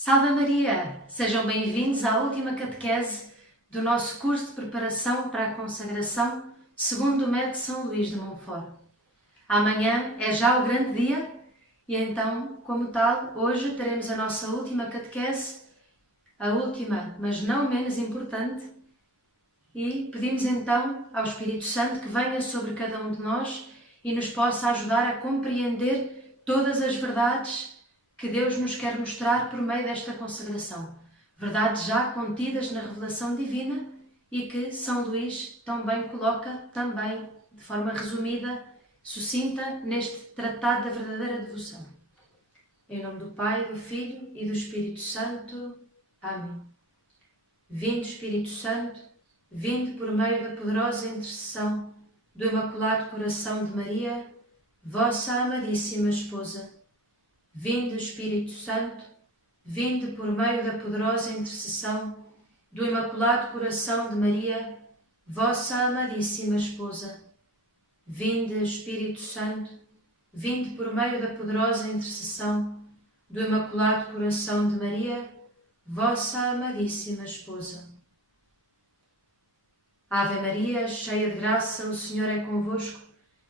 Salve Maria! Sejam bem-vindos à última catequese do nosso curso de preparação para a consagração segundo o método São Luís de Montfort. Amanhã é já o grande dia e então, como tal, hoje teremos a nossa última catequese, a última, mas não menos importante, e pedimos então ao Espírito Santo que venha sobre cada um de nós e nos possa ajudar a compreender todas as verdades que Deus nos quer mostrar por meio desta consagração. Verdades já contidas na revelação divina e que São Luís tão bem coloca, também de forma resumida, sucinta, neste Tratado da Verdadeira Devoção. Em nome do Pai, do Filho e do Espírito Santo. Amém. Vinde, Espírito Santo, vinde por meio da poderosa intercessão do Imaculado Coração de Maria, vossa amadíssima esposa. Vinde, Espírito Santo, vinde por meio da poderosa intercessão do Imaculado Coração de Maria, vossa amadíssima esposa. Vinde, Espírito Santo, vinde por meio da poderosa intercessão do Imaculado Coração de Maria, vossa amadíssima esposa. Ave Maria, cheia de graça, o Senhor é convosco.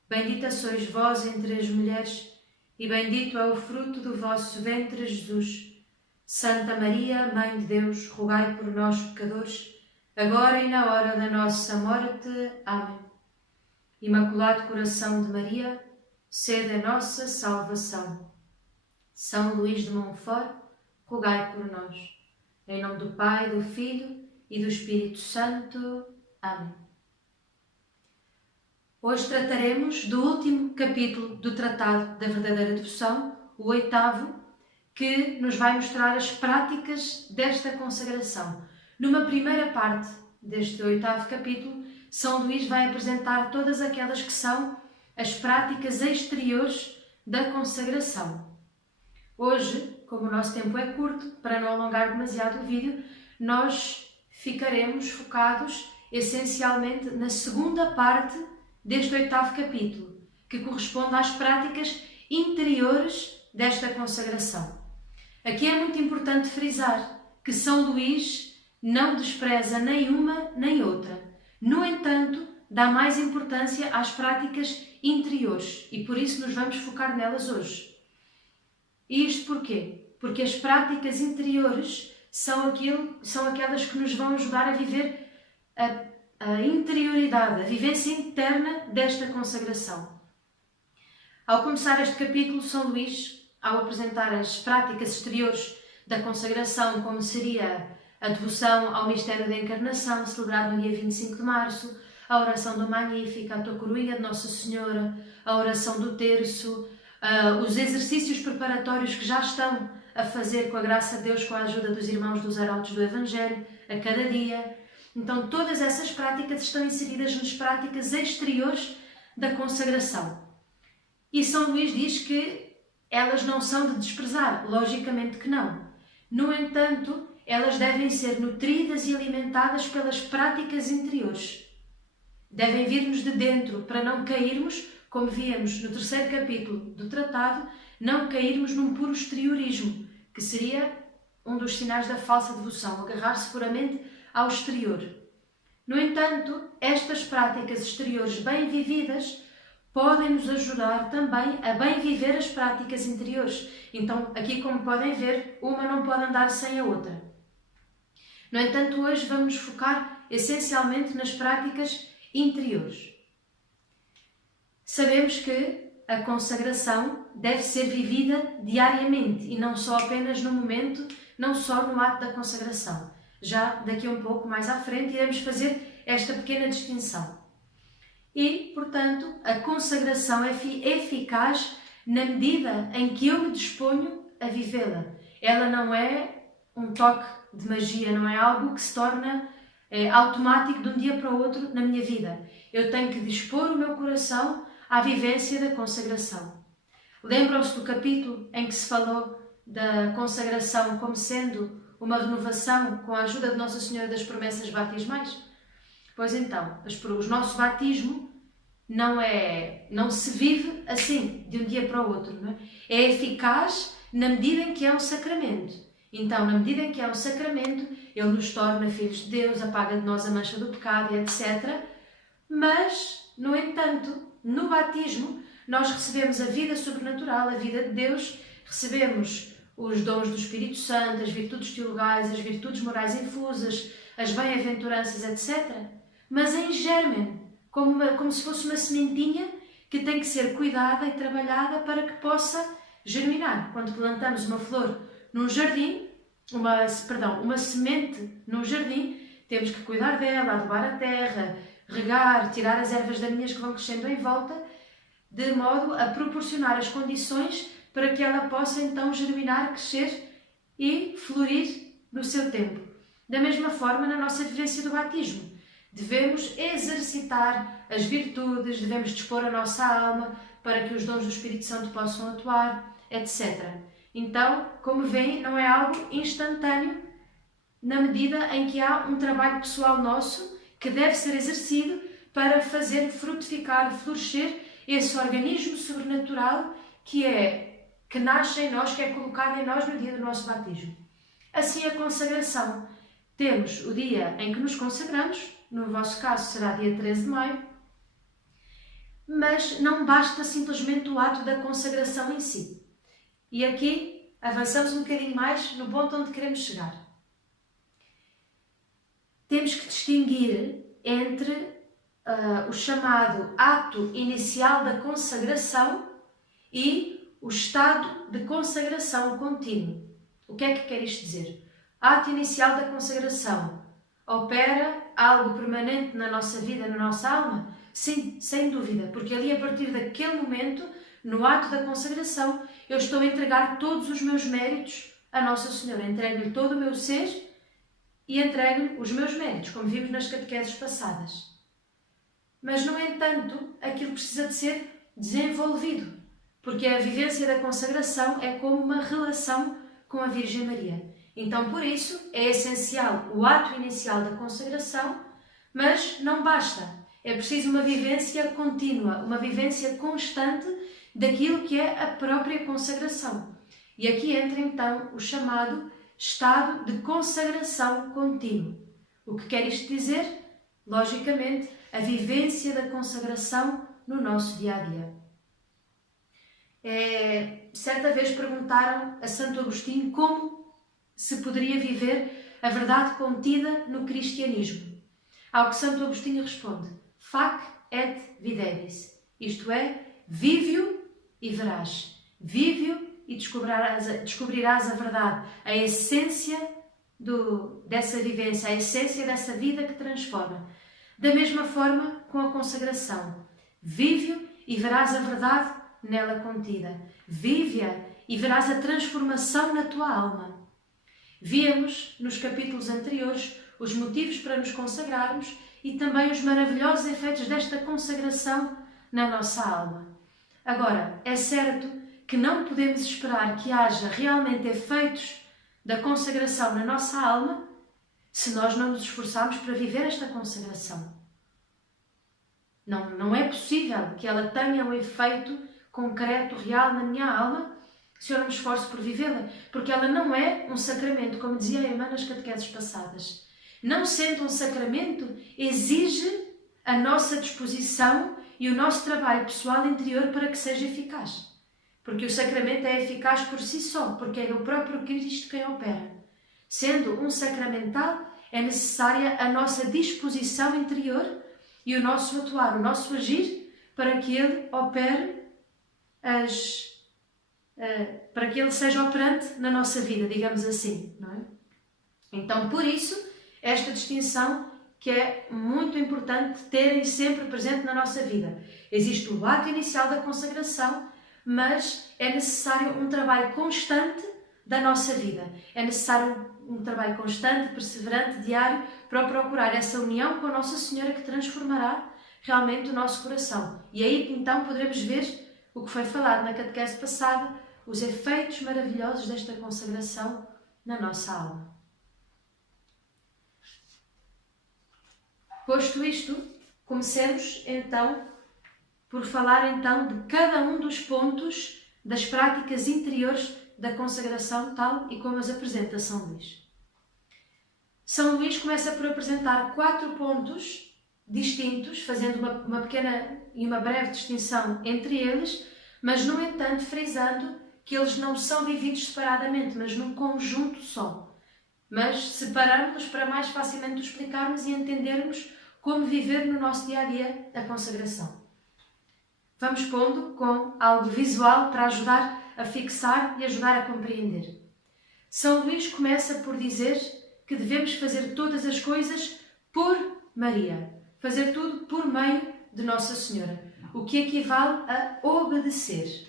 Bendita sois vós entre as mulheres, e bendito é o fruto do vosso ventre, Jesus. Santa Maria, Mãe de Deus, rogai por nós, pecadores, agora e na hora da nossa morte. Amém. Imaculado Coração de Maria, sede a nossa salvação. São Luís de Montfort, rogai por nós. Em nome do Pai, do Filho e do Espírito Santo. Amém. Hoje trataremos do último capítulo do Tratado da Verdadeira Devoção, o 8º, que nos vai mostrar as práticas desta consagração. Numa primeira parte deste 8º capítulo, São Luís vai apresentar todas aquelas que são as práticas exteriores da consagração. Hoje, como o nosso tempo é curto, para não alongar demasiado o vídeo, nós ficaremos focados essencialmente na segunda parte deste 8º capítulo, que corresponde às práticas interiores desta consagração. Aqui é muito importante frisar que São Luís não despreza nem uma nem outra. No entanto, dá mais importância às práticas interiores e por isso nos vamos focar nelas hoje. E isto porquê? Porque as práticas interiores são aquelas que nos vão ajudar a viver a interioridade, a vivência interna desta consagração. Ao começar este capítulo, São Luís, ao apresentar as práticas exteriores da consagração, como seria a devoção ao mistério da Encarnação, celebrado no dia 25 de março, a oração do Magnífica, a Coroinha de Nossa Senhora, a oração do Terço, os exercícios preparatórios que já estão a fazer com a graça de Deus, com a ajuda dos irmãos dos arautos do Evangelho, a cada dia. Então, todas essas práticas estão inseridas nas práticas exteriores da consagração. E São Luís diz que elas não são de desprezar, logicamente que não. No entanto, elas devem ser nutridas e alimentadas pelas práticas interiores. Devem vir-nos de dentro para não cairmos, como víamos no 3º capítulo do tratado, não cairmos num puro exteriorismo, que seria um dos sinais da falsa devoção, agarrar-se puramente ao exterior. No entanto, estas práticas exteriores bem vividas podem nos ajudar também a bem viver as práticas interiores. Então, aqui como podem ver, uma não pode andar sem a outra. No entanto, hoje vamos nos focar essencialmente nas práticas interiores. Sabemos que a consagração deve ser vivida diariamente e não só apenas no momento, não só no ato da consagração. Já daqui a um pouco mais à frente iremos fazer esta pequena distinção. E, portanto, a consagração é eficaz na medida em que eu me disponho a vivê-la. Ela não é um toque de magia, não é algo que se torna automático de um dia para o outro na minha vida. Eu tenho que dispor o meu coração à vivência da consagração. Lembram-se do capítulo em que se falou da consagração como sendo uma renovação com a ajuda de Nossa Senhora das Promessas Batismais? Pois então, o nosso batismo não se vive assim, de um dia para o outro. Não é? É eficaz na medida em que é um sacramento. Então, na medida em que há um sacramento, ele nos torna filhos de Deus, apaga de nós a mancha do pecado, etc. Mas, no entanto, no batismo, nós recebemos a vida sobrenatural, a vida de Deus, recebemos os dons do Espírito Santo, as virtudes teologais, as virtudes morais infusas, as bem-aventuranças, etc. Mas em germen, como se fosse uma sementinha que tem que ser cuidada e trabalhada para que possa germinar. Quando plantamos uma flor num jardim, uma semente num jardim, temos que cuidar dela, adubar a terra, regar, tirar as ervas daninhas que vão crescendo em volta, de modo a proporcionar as condições para que ela possa então germinar, crescer e florir no seu tempo. Da mesma forma, na nossa vivência do batismo, devemos exercitar as virtudes, devemos dispor a nossa alma para que os dons do Espírito Santo possam atuar, etc. Então, como veem, não é algo instantâneo, na medida em que há um trabalho pessoal nosso que deve ser exercido para fazer frutificar, florescer esse organismo sobrenatural que nasce em nós, que é colocado em nós no dia do nosso batismo. Assim, a consagração. Temos o dia em que nos consagramos, no vosso caso será dia 13 de maio, mas não basta simplesmente o ato da consagração em si. E aqui avançamos um bocadinho mais no ponto onde queremos chegar. Temos que distinguir entre o chamado ato inicial da consagração e o estado de consagração contínuo. O que é que quer isto dizer? Ato inicial da consagração opera algo permanente na nossa vida, na nossa alma? Sim, sem dúvida, porque ali a partir daquele momento, no ato da consagração, eu estou a entregar todos os meus méritos a Nossa Senhora. Entrego-lhe todo o meu ser e entrego-lhe os meus méritos, como vimos nas catequeses passadas. Mas, no entanto, aquilo precisa de ser desenvolvido, porque a vivência da consagração é como uma relação com a Virgem Maria. Então, por isso, é essencial o ato inicial da consagração, mas não basta. É preciso uma vivência contínua, uma vivência constante daquilo que é a própria consagração. E aqui entra, então, o chamado estado de consagração contínuo. O que quer isto dizer? Logicamente, a vivência da consagração no nosso dia-a-dia. Certa vez perguntaram a Santo Agostinho como se poderia viver a verdade contida no cristianismo. Ao que Santo Agostinho responde: fac et videris, isto é, vive-o e verás. Vive-o e descobrirás a verdade, a essência dessa vivência, a essência dessa vida que transforma. Da mesma forma com a consagração. Vive-o e verás a verdade nela contida. Vive-a e verás a transformação na tua alma. Víamos nos capítulos anteriores os motivos para nos consagrarmos e também os maravilhosos efeitos desta consagração na nossa alma. Agora, é certo que não podemos esperar que haja realmente efeitos da consagração na nossa alma se nós não nos esforçarmos para viver esta consagração. Não é possível que ela tenha um efeito concreto, real na minha alma, se eu não me esforço por vivê-la, porque ela não é um sacramento, como dizia a irmã nas catequeses passadas. Não sendo um sacramento, exige a nossa disposição e o nosso trabalho pessoal interior para que seja eficaz. Porque o sacramento é eficaz por si só, porque é o próprio Cristo quem opera. Sendo um sacramental, é necessária a nossa disposição interior e o nosso atuar, o nosso agir, para que ele opere para que ele seja operante na nossa vida, digamos assim, não é? Então, por isso, esta distinção que é muito importante terem sempre presente na nossa vida. Existe o ato inicial da consagração, mas é necessário um trabalho constante da nossa vida. É necessário um trabalho constante, perseverante, diário, para procurar essa união com a Nossa Senhora que transformará realmente o nosso coração. E aí, então, poderemos ver o que foi falado na catequese passada, os efeitos maravilhosos desta consagração na nossa alma. Posto isto, comecemos então por falar então de cada um dos pontos das práticas interiores da consagração tal e como as apresenta São Luís. São Luís começa por apresentar 4 pontos distintos, fazendo uma pequena e uma breve distinção entre eles, mas, no entanto, frisando que eles não são vividos separadamente, mas num conjunto só. Mas separamos-los para mais facilmente explicarmos e entendermos como viver no nosso dia-a-dia a consagração. Vamos pondo com algo visual para ajudar a fixar e ajudar a compreender. São Luís começa por dizer que devemos fazer todas as coisas por Maria. Fazer tudo por meio de Nossa Senhora, o que equivale a obedecer.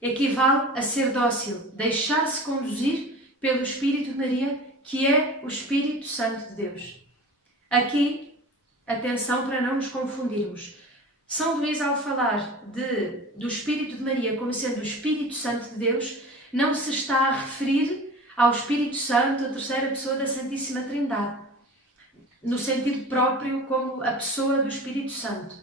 Equivale a ser dócil, deixar-se conduzir pelo Espírito de Maria, que é o Espírito Santo de Deus. Aqui, atenção para não nos confundirmos. São Luís, ao falar do Espírito de Maria como sendo o Espírito Santo de Deus, não se está a referir ao Espírito Santo, a terceira pessoa da Santíssima Trindade, no sentido próprio como a pessoa do Espírito Santo,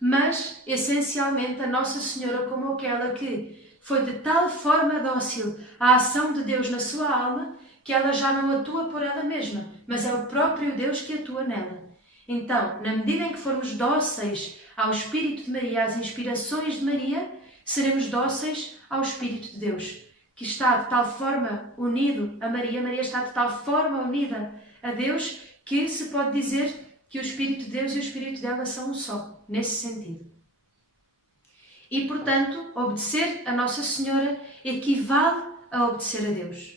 mas, essencialmente, a Nossa Senhora como aquela que foi de tal forma dócil à ação de Deus na sua alma, que ela já não atua por ela mesma, mas é o próprio Deus que atua nela. Então, na medida em que formos dóceis ao Espírito de Maria, às inspirações de Maria, seremos dóceis ao Espírito de Deus, que está de tal forma unido a Maria, Maria está de tal forma unida a Deus, que se pode dizer que o Espírito de Deus e o Espírito dela são um só, nesse sentido. E, portanto, obedecer a Nossa Senhora equivale a obedecer a Deus.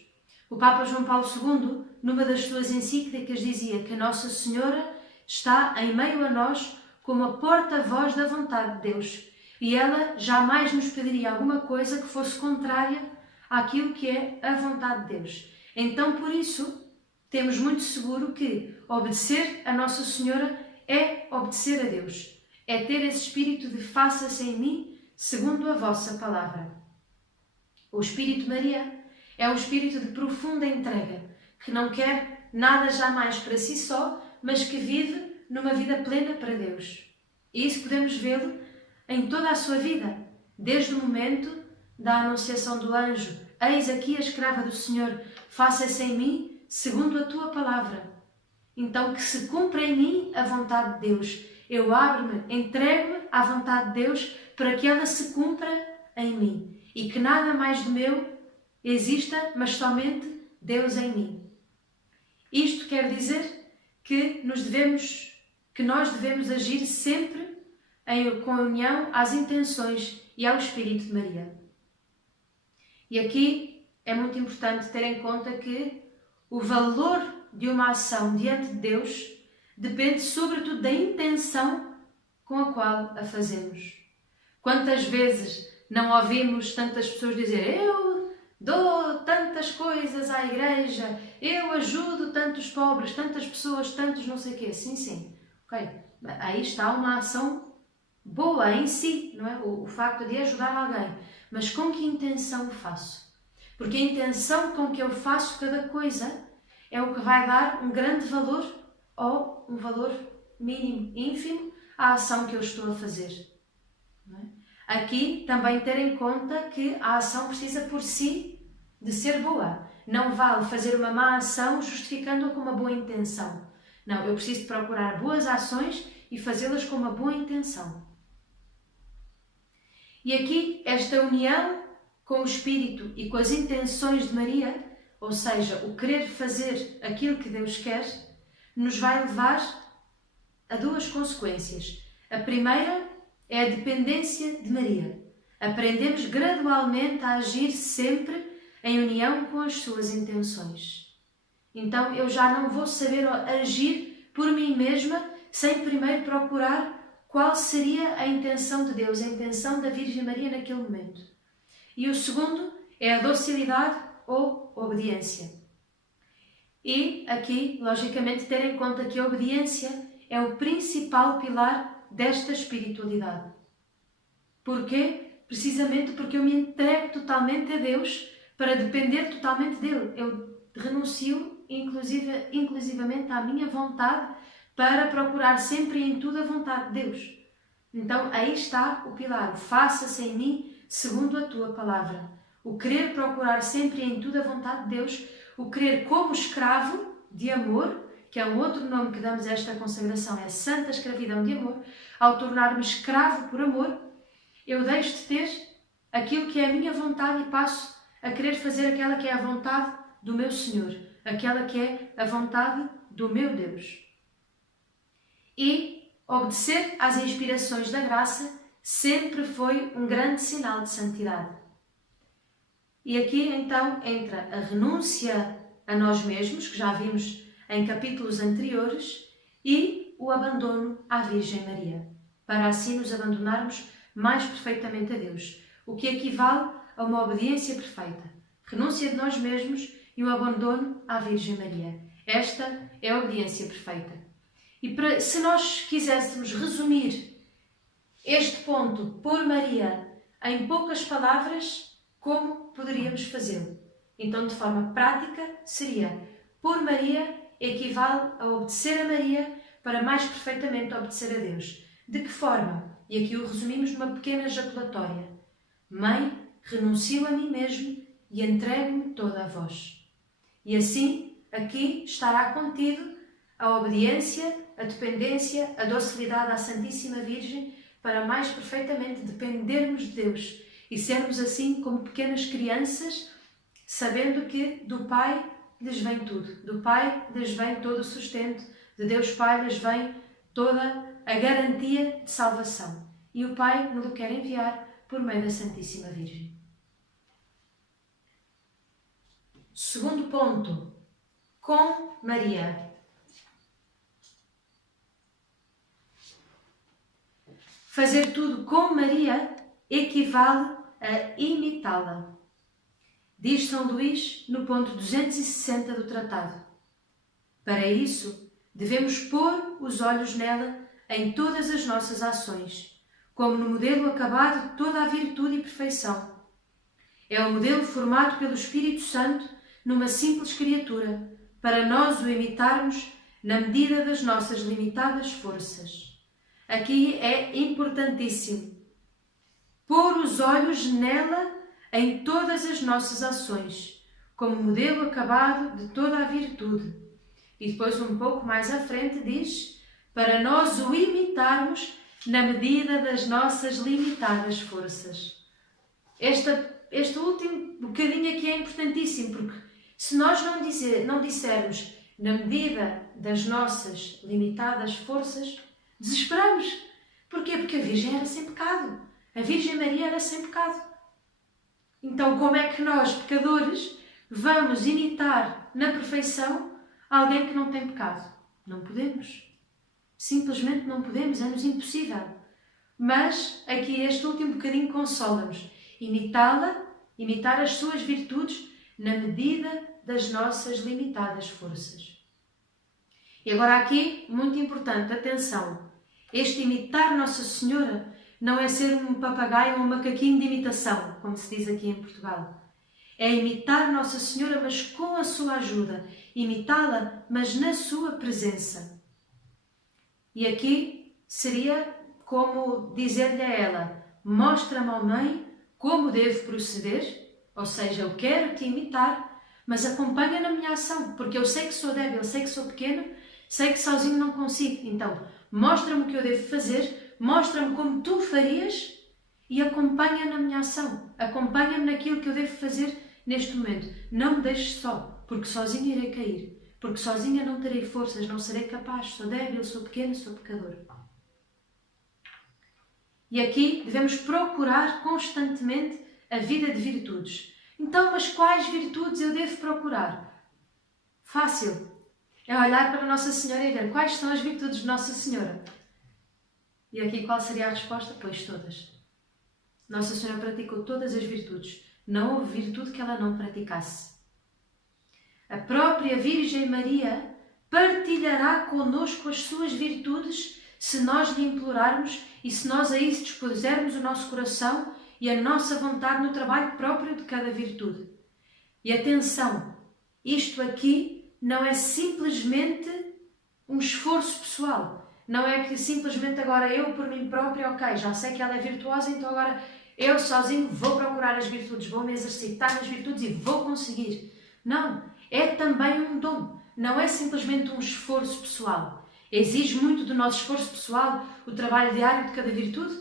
O Papa João Paulo II, numa das suas encíclicas, dizia que a Nossa Senhora está em meio a nós como a porta-voz da vontade de Deus, e ela jamais nos pediria alguma coisa que fosse contrária àquilo que é a vontade de Deus. Então, por isso, temos muito seguro que obedecer a Nossa Senhora é obedecer a Deus, é ter esse espírito de faça-se em mim segundo a vossa palavra. O Espírito de Maria é um espírito de profunda entrega, que não quer nada jamais para si só, mas que vive numa vida plena para Deus. E isso podemos vê-lo em toda a sua vida, desde o momento da anunciação do anjo: eis aqui a escrava do Senhor, faça-se em mim segundo a tua palavra. Então, que se cumpra em mim a vontade de Deus. Eu abro-me, entrego-me à vontade de Deus para que ela se cumpra em mim. E que nada mais de meu exista, mas somente Deus em mim. Isto quer dizer que nós devemos agir sempre com união às intenções e ao Espírito de Maria. E aqui é muito importante ter em conta que o valor de uma ação diante de Deus depende sobretudo da intenção com a qual a fazemos. Quantas vezes não ouvimos tantas pessoas dizer: eu dou tantas coisas à igreja, eu ajudo tantos pobres, tantas pessoas, tantos não sei o quê. Sim, sim. Ok. Aí está uma ação boa em si, não é? O facto de ajudar alguém. Mas com que intenção o faço? Porque a intenção com que eu faço cada coisa é o que vai dar um grande valor ou um valor mínimo, ínfimo, à ação que eu estou a fazer. Não é? Aqui também ter em conta que a ação precisa por si de ser boa. Não vale fazer uma má ação justificando-a com uma boa intenção. Não, eu preciso procurar boas ações e fazê-las com uma boa intenção. E aqui esta união com o Espírito e com as intenções de Maria, ou seja, o querer fazer aquilo que Deus quer, nos vai levar a duas consequências. A primeira é a dependência de Maria. Aprendemos gradualmente a agir sempre em união com as suas intenções. Então eu já não vou saber agir por mim mesma sem primeiro procurar qual seria a intenção de Deus, a intenção da Virgem Maria naquele momento. E o segundo é a docilidade ou obediência. E aqui, logicamente, ter em conta que a obediência é o principal pilar desta espiritualidade. Porquê? Precisamente porque eu me entrego totalmente a Deus para depender totalmente dele. Eu renuncio inclusivamente à minha vontade para procurar sempre e em tudo a vontade de Deus. Então aí está o pilar, o faça-se em mim segundo a tua palavra. O querer procurar sempre em tudo a vontade de Deus, o querer como escravo de amor, que é um outro nome que damos a esta consagração, é a santa escravidão de amor. Ao tornar-me escravo por amor, eu deixo de ter aquilo que é a minha vontade e passo a querer fazer aquela que é a vontade do meu Senhor, aquela que é a vontade do meu Deus. E obedecer às inspirações da graça sempre foi um grande sinal de santidade. E aqui então entra a renúncia a nós mesmos, que já vimos em capítulos anteriores, e o abandono à Virgem Maria, para assim nos abandonarmos mais perfeitamente a Deus, o que equivale a uma obediência perfeita, renúncia de nós mesmos e o abandono à Virgem Maria. Esta é a obediência perfeita. E se nós quiséssemos resumir este ponto por Maria em poucas palavras, como poderíamos fazê-lo? Então, de forma prática, seria: por Maria equivale a obedecer a Maria para mais perfeitamente obedecer a Deus. De que forma? E aqui o resumimos numa pequena ejaculatória. Mãe, renuncio a mim mesmo e entrego-me toda a vós. E assim, aqui estará contido a obediência, a dependência, a docilidade à Santíssima Virgem para mais perfeitamente dependermos de Deus e sermos assim como pequenas crianças, sabendo que do Pai lhes vem tudo, do Pai lhes vem todo o sustento, de Deus Pai lhes vem toda a garantia de salvação. E o Pai nos o quer enviar por meio da Santíssima Virgem. Segundo ponto, com Maria. Fazer tudo com Maria equivale a imitá-la. Diz São Luís no ponto 260 do tratado. Para isso, devemos pôr os olhos nela em todas as nossas ações, como no modelo acabado de toda a virtude e perfeição. É o modelo formado pelo Espírito Santo numa simples criatura, para nós o imitarmos na medida das nossas limitadas forças. Aqui é importantíssimo pôr os olhos nela em todas as nossas ações, como modelo acabado de toda a virtude. E depois, um pouco mais à frente, diz: para nós o imitarmos na medida das nossas limitadas forças. Este último bocadinho aqui é importantíssimo, porque se nós não dissermos na medida das nossas limitadas forças, desesperamos. Porquê? Porque a Virgem era sem pecado. A Virgem Maria era sem pecado. Então, como é que nós, pecadores, vamos imitar na perfeição alguém que não tem pecado? Não podemos. Simplesmente não podemos, é-nos impossível. Mas aqui este último bocadinho consola-nos. Imitá-la, imitar as suas virtudes na medida das nossas limitadas forças. E agora aqui, muito importante, atenção. Este imitar Nossa Senhora não é ser um papagaio ou um macaquinho de imitação, como se diz aqui em Portugal. É imitar Nossa Senhora, mas com a sua ajuda. Imitá-la, mas na sua presença. E aqui seria como dizer-lhe a ela: mostra-me, ó Mãe, como devo proceder, ou seja, eu quero te imitar, mas acompanha na minha ação, porque eu sei que sou débil, sei que sou pequeno, sei que sozinho não consigo. Então, mostra-me o que eu devo fazer, mostra-me como tu farias e acompanha na minha ação. Acompanha-me naquilo que eu devo fazer neste momento. Não me deixes só, porque sozinho irei cair. Porque sozinha não terei forças, não serei capaz, sou débil, sou pequeno, sou pecador. E aqui devemos procurar constantemente a vida de virtudes. Então, mas quais virtudes eu devo procurar? Fácil. É olhar para Nossa Senhora e ver quais são as virtudes de Nossa Senhora. E aqui qual seria a resposta? Pois todas. Nossa Senhora praticou todas as virtudes. Não houve virtude que ela não praticasse. A própria Virgem Maria partilhará connosco as suas virtudes se nós lhe implorarmos e se nós a isso dispusermos o nosso coração e a nossa vontade no trabalho próprio de cada virtude. E atenção, isto aqui não é simplesmente um esforço pessoal, Não é que simplesmente agora eu por mim própria, ok, já sei que ela é virtuosa, então agora eu sozinho vou procurar as virtudes, vou me exercitar nas virtudes e vou conseguir. Não, é também um dom, não é simplesmente um esforço pessoal. Exige muito do nosso esforço pessoal o trabalho diário de cada virtude?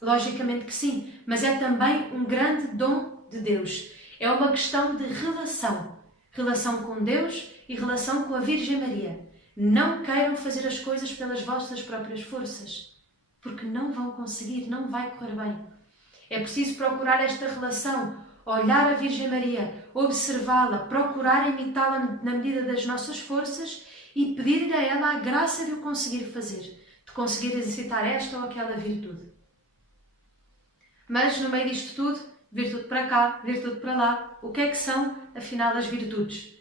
Logicamente que sim, mas é também um grande dom de Deus. É uma questão de relação. Relação com Deus e relação com a Virgem Maria. Não queiram fazer as coisas pelas vossas próprias forças, porque não vão conseguir, não vai correr bem. É preciso procurar esta relação, olhar a Virgem Maria, observá-la, procurar imitá-la na medida das nossas forças e pedir-lhe a ela a graça de o conseguir fazer, de conseguir exercitar esta ou aquela virtude. Mas no meio disto tudo, virtude para cá, virtude para lá, o que é que são, afinal, as virtudes?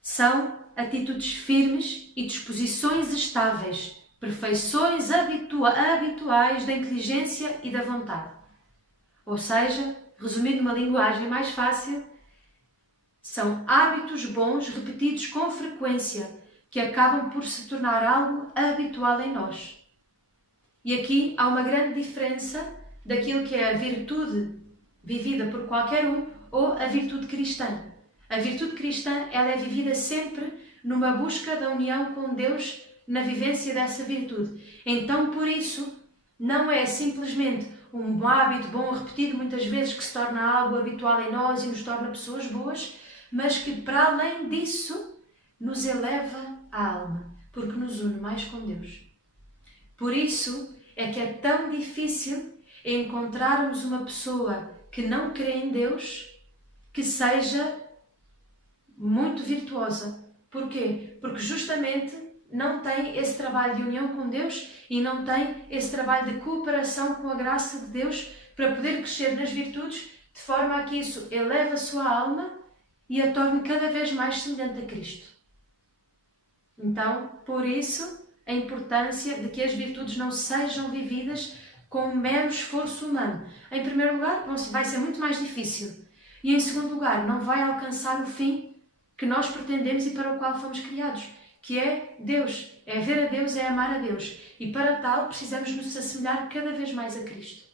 São atitudes firmes e disposições estáveis, perfeições habituais da inteligência e da vontade. Ou seja, resumindo numa linguagem mais fácil, são hábitos bons repetidos com frequência que acabam por se tornar algo habitual em nós. E aqui há uma grande diferença daquilo que é a virtude vivida por qualquer um ou a virtude cristã. A virtude cristã ela é vivida sempre numa busca da união com Deus na vivência dessa virtude. Então, por isso, não é simplesmente um hábito bom repetido muitas vezes que se torna algo habitual em nós e nos torna pessoas boas, mas que para além disso nos eleva a alma, porque nos une mais com Deus. Por isso é que é tão difícil encontrarmos uma pessoa que não crê em Deus que seja muito virtuosa. Porquê? Porque justamente não tem esse trabalho de união com Deus e não tem esse trabalho de cooperação com a graça de Deus para poder crescer nas virtudes de forma a que isso eleve a sua alma e a torne cada vez mais semelhante a Cristo. Então, por isso, a importância de que as virtudes não sejam vividas com um mero esforço humano. Em primeiro lugar, vai ser muito mais difícil. E em segundo lugar, não vai alcançar o fim que nós pretendemos e para o qual fomos criados, que é Deus. É ver a Deus, é amar a Deus. E para tal, precisamos nos assemelhar cada vez mais a Cristo.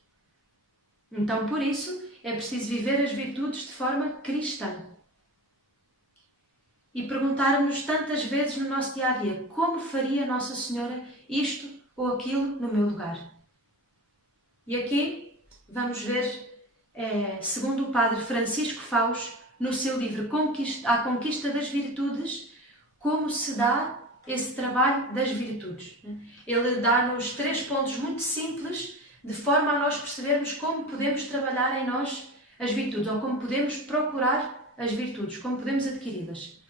Então, por isso, é preciso viver as virtudes de forma cristã. E perguntarmos tantas vezes no nosso dia-a-dia, como faria Nossa Senhora isto ou aquilo no meu lugar? E aqui vamos ver, segundo o padre Francisco Faus, no seu livro A Conquista das Virtudes, como se dá esse trabalho das virtudes. Ele dá-nos 3 pontos muito simples, de forma a nós percebermos como podemos trabalhar em nós as virtudes, ou como podemos procurar as virtudes, como podemos adquiri-las.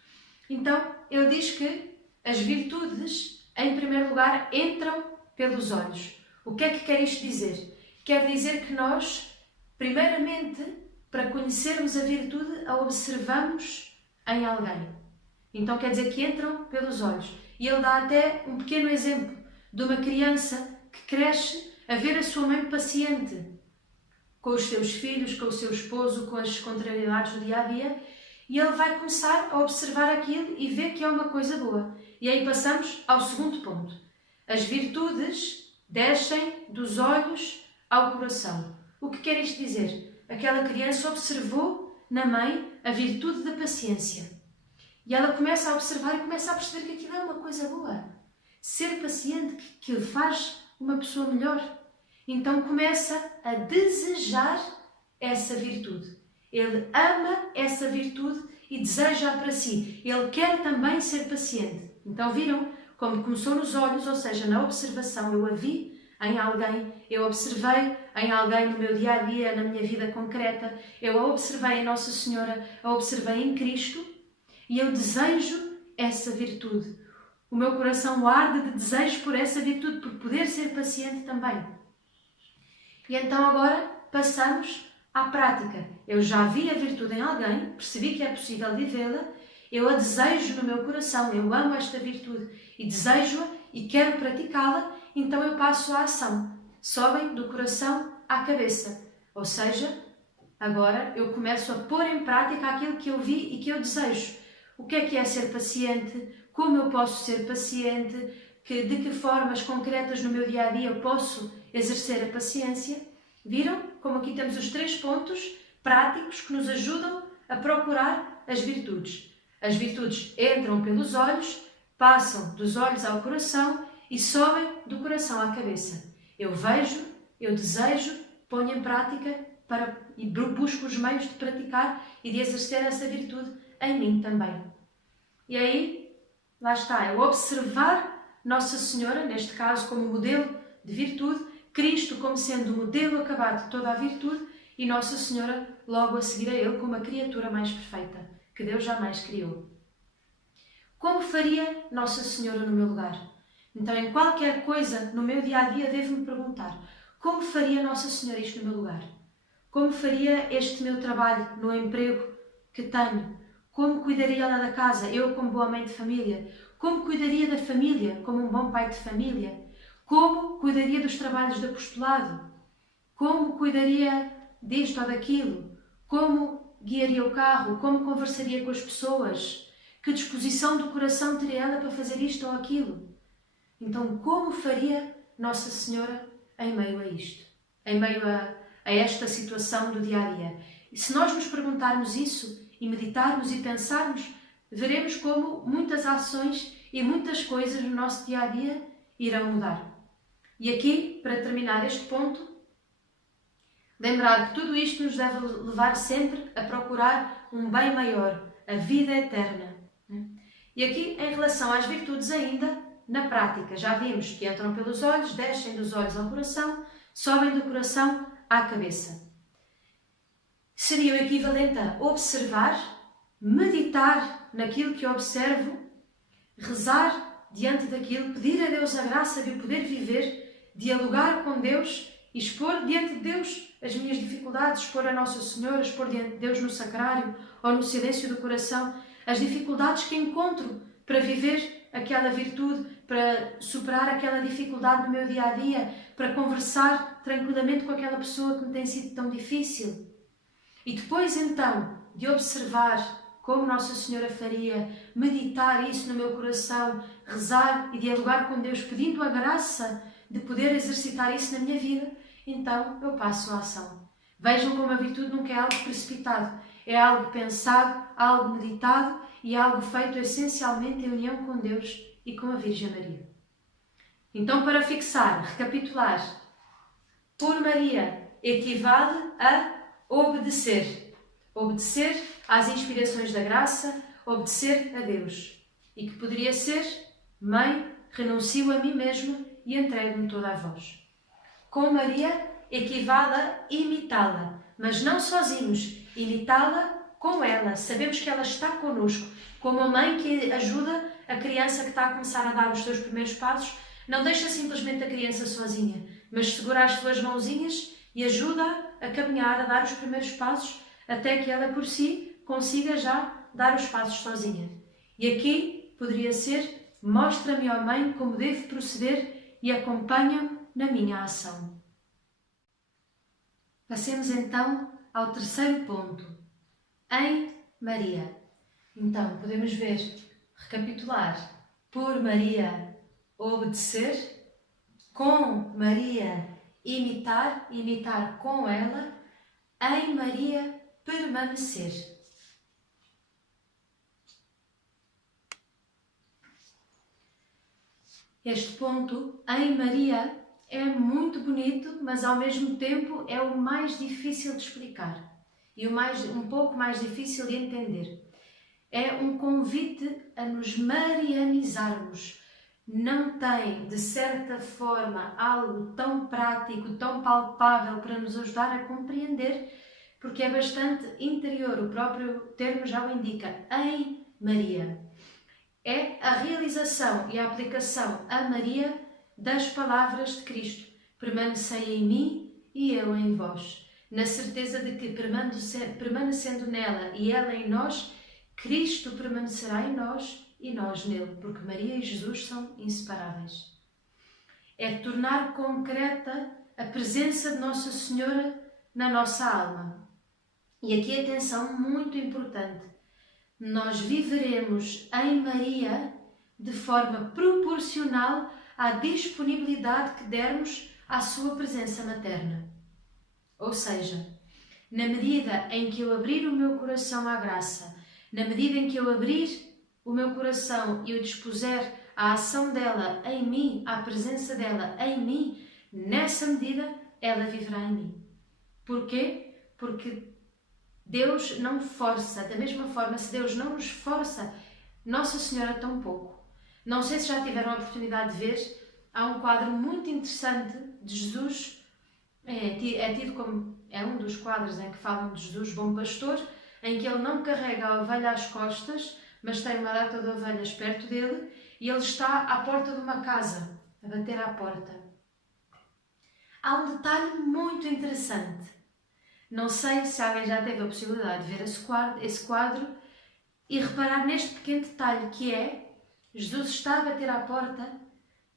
Então, ele diz que as virtudes, em primeiro lugar, entram pelos olhos. O que é que quer isto dizer? Quer dizer que nós, primeiramente, para conhecermos a virtude, a observamos em alguém. Então quer dizer que entram pelos olhos. E ele dá até um pequeno exemplo de uma criança que cresce a ver a sua mãe paciente com os seus filhos, com o seu esposo, com as contrariedades do dia-a-dia, e ele vai começar a observar aquilo e ver que é uma coisa boa. E aí passamos ao segundo ponto. As virtudes descem dos olhos ao coração. O que quer isto dizer? Aquela criança observou na mãe a virtude da paciência. E ela começa a observar e começa a perceber que aquilo é uma coisa boa. Ser paciente que lhe faz uma pessoa melhor. Então começa a desejar essa virtude. Ele ama essa virtude e deseja-a para si. Ele quer também ser paciente. Então viram como começou nos olhos, ou seja, na observação. Eu a vi em alguém, eu observei em alguém no meu dia-a-dia, na minha vida concreta. Eu a observei em Nossa Senhora, a observei em Cristo e eu desejo essa virtude. O meu coração arde de desejo por essa virtude, por poder ser paciente também. E então agora passamos à prática. Eu já vi a virtude em alguém, percebi que é possível vivê-la, eu a desejo no meu coração, eu amo esta virtude e desejo-a e quero praticá-la, então eu passo à ação. Sobem do coração à cabeça. Ou seja, agora eu começo a pôr em prática aquilo que eu vi e que eu desejo. O que é ser paciente? Como eu posso ser paciente? de que formas concretas no meu dia-a-dia eu posso exercer a paciência. Viram? Como aqui temos os 3 pontos práticos que nos ajudam a procurar as virtudes. As virtudes entram pelos olhos, passam dos olhos ao coração e sobem do coração à cabeça. Eu vejo, eu desejo, ponho em prática e busco os meios de praticar e de exercer essa virtude em mim também. E aí, lá está, é observar Nossa Senhora, neste caso como modelo de virtude, Cristo como sendo o modelo acabado de toda a virtude e Nossa Senhora logo a seguir a Ele como a criatura mais perfeita que Deus jamais criou. Como faria Nossa Senhora no meu lugar? Então, em qualquer coisa no meu dia-a-dia, devo-me perguntar: como faria Nossa Senhora isto no meu lugar? Como faria este meu trabalho no emprego que tenho? Como cuidaria ela da casa, eu como boa mãe de família? Como cuidaria da família, como um bom pai de família? Como cuidaria dos trabalhos de apostolado? Como cuidaria disto ou daquilo? Como guiaria o carro? Como conversaria com as pessoas? Que disposição do coração teria ela para fazer isto ou aquilo? Então, como faria Nossa Senhora em meio a isto? Em meio a esta situação do dia-a-dia? E se nós nos perguntarmos isso e meditarmos e pensarmos, veremos como muitas ações e muitas coisas no nosso dia-a-dia irão mudar. E aqui, para terminar este ponto, lembrar que tudo isto nos deve levar sempre a procurar um bem maior, a vida eterna. E aqui, em relação às virtudes ainda, na prática, já vimos que entram pelos olhos, descem dos olhos ao coração, sobem do coração à cabeça. Seria o equivalente a observar, meditar naquilo que observo, rezar diante daquilo, pedir a Deus a graça de o poder viver, dialogar com Deus e expor diante de Deus as minhas dificuldades, expor a Nossa Senhora, expor diante de Deus no sacrário ou no silêncio do coração as dificuldades que encontro para viver aquela virtude, para superar aquela dificuldade no meu dia-a-dia, para conversar tranquilamente com aquela pessoa que me tem sido tão difícil. E depois então de observar como Nossa Senhora faria, meditar isso no meu coração, rezar e dialogar com Deus, pedindo a graça de poder exercitar isso na minha vida, então eu passo à ação. Vejam como a virtude nunca é algo precipitado, é algo pensado, algo meditado e algo feito essencialmente em união com Deus e com a Virgem Maria. Então, para fixar, recapitular, por Maria equivale a obedecer. Obedecer às inspirações da graça, obedecer a Deus. E que poderia ser: Mãe, renuncio a mim mesma e entrego-me toda a vós. Com Maria equivale a imitá-la, mas não sozinhos, imitá-la com ela. Sabemos que ela está connosco, como a mãe que ajuda a criança que está a começar a dar os seus primeiros passos, não deixa simplesmente a criança sozinha, mas segura as suas mãozinhas e ajuda a caminhar, a dar os primeiros passos, até que ela por si consiga já dar os passos sozinha. E aqui poderia ser: mostra-me, ó Mãe, como devo proceder e acompanha-me na minha ação. Passemos então ao terceiro ponto, em Maria. Então, podemos ver, recapitular: por Maria obedecer, com Maria imitar com ela, em Maria permanecer. Este ponto, em Maria, é muito bonito, mas ao mesmo tempo é o mais difícil de explicar e um pouco mais difícil de entender. É um convite a nos marianizarmos. Não tem, de certa forma, algo tão prático, tão palpável para nos ajudar a compreender, porque é bastante interior, o próprio termo já o indica, em Maria. É a realização e a aplicação a Maria das palavras de Cristo: permanecei em mim e eu em vós, na certeza de que, permanecendo nela e ela em nós, Cristo permanecerá em nós e nós nele, porque Maria e Jesus são inseparáveis. É tornar concreta a presença de Nossa Senhora na nossa alma. E aqui atenção muito importante: nós viveremos em Maria de forma proporcional proporcional à disponibilidade que dermos à sua presença materna. Ou seja, na medida em que eu abrir o meu coração à graça, na medida em que eu abrir o meu coração e o dispuser à ação dela em mim, à presença dela em mim, nessa medida ela viverá em mim. Porquê? Porque Deus não força. Da mesma forma, se Deus não nos força, Nossa Senhora tão pouco. Não sei se já tiveram a oportunidade de ver, há um quadro muito interessante de Jesus, é tido como, é um dos quadros em que falam de Jesus, bom pastor, em que ele não carrega a ovelha às costas, mas tem uma data de ovelhas perto dele, e ele está à porta de uma casa, a bater à porta. Há um detalhe muito interessante. Não sei se alguém já teve a possibilidade de ver esse quadro e reparar neste pequeno detalhe que é, Jesus está a bater à porta,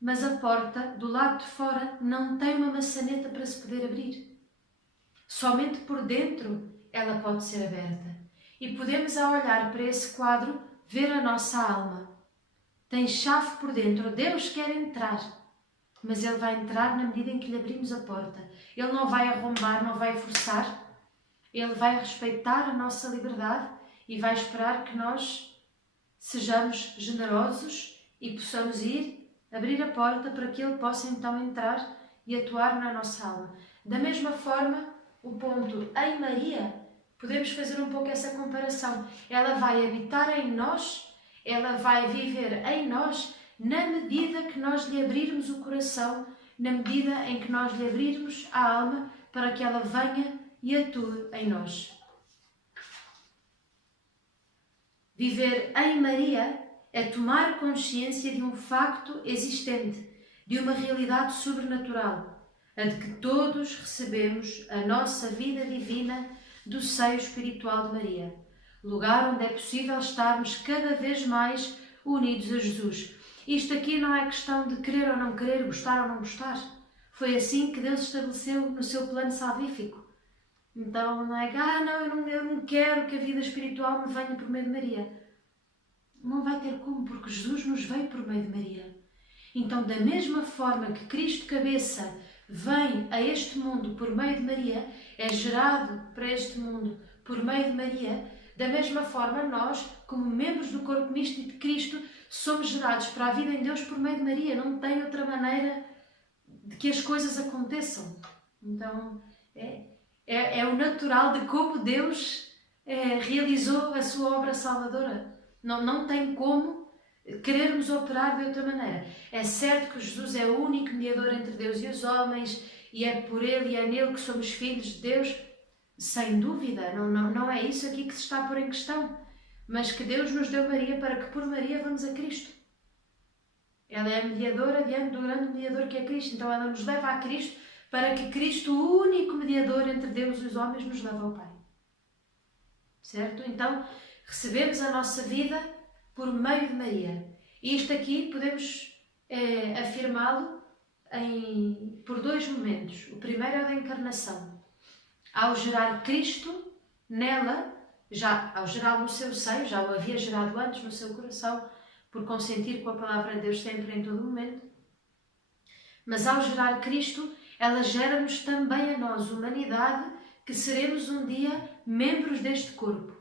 mas a porta, do lado de fora, não tem uma maçaneta para se poder abrir. Somente por dentro ela pode ser aberta. E podemos, ao olhar para esse quadro, ver a nossa alma. Tem chave por dentro. Deus quer entrar, mas Ele vai entrar na medida em que lhe abrimos a porta. Ele não vai arrombar, não vai forçar. Ele vai respeitar a nossa liberdade e vai esperar que nós sejamos generosos e possamos ir abrir a porta para que Ele possa então entrar e atuar na nossa alma. Da mesma forma, o ponto em Maria, podemos fazer um pouco essa comparação. Ela vai habitar em nós, ela vai viver em nós, na medida que nós lhe abrirmos o coração, na medida em que nós lhe abrirmos a alma para que ela venha e atue em nós. Viver em Maria é tomar consciência de um facto existente, de uma realidade sobrenatural, a de que todos recebemos a nossa vida divina do seio espiritual de Maria, lugar onde é possível estarmos cada vez mais unidos a Jesus. Isto aqui não é questão de querer ou não querer, gostar ou não gostar. Foi assim que Deus estabeleceu no seu plano salvífico. Então não é que, eu não quero que a vida espiritual me venha por meio de Maria. Não vai ter como, porque Jesus nos veio por meio de Maria. Então, da mesma forma que Cristo cabeça vem a este mundo por meio de Maria, é gerado para este mundo por meio de Maria, da mesma forma nós, como membros do corpo místico de Cristo, somos gerados para a vida em Deus por meio de Maria. Não tem outra maneira de que as coisas aconteçam. Então, é o natural de como Deus realizou a sua obra salvadora. Não tem como querermos operar de outra maneira. É certo que Jesus é o único mediador entre Deus e os homens, e é por Ele e é nele que somos filhos de Deus, sem dúvida, não é isso aqui que se está a pôr em questão, mas que Deus nos deu Maria para que por Maria vamos a Cristo. Ela é a mediadora diante do grande mediador que é Cristo, então ela nos leva a Cristo para que Cristo, o único mediador entre Deus e os homens, nos leve ao Pai. Certo? Então, recebemos a nossa vida por meio de Maria. E isto aqui podemos afirmá-lo por dois momentos. O primeiro é o da encarnação. Ao gerar Cristo nela, ao gerá-lo no seu seio, já o havia gerado antes no seu coração, por consentir com a palavra de Deus sempre em todo momento. Mas ao gerar Cristo, ela gera-nos também a nós, humanidade, que seremos um dia membros deste corpo.